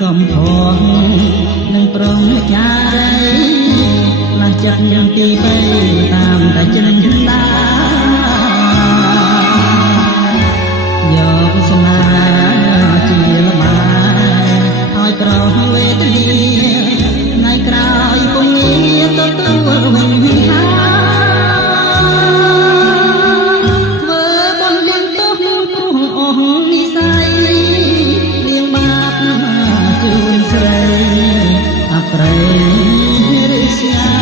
សំផងនឹងប្រងចារីផ្លាស់ចិត្តយ៉ាងទីបីតាមតែចិនដាយកស្នាជាលបាឲ្យប្រោះវេទនាថ្ងៃក្រោយពុំមានទទួលវិញថាធ្វើបុណ្យលៀងទោសព្រោះអស់និស័យលៀងបាបជូនស្រីអប្រេរិស្យា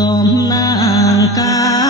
ដំណើរការ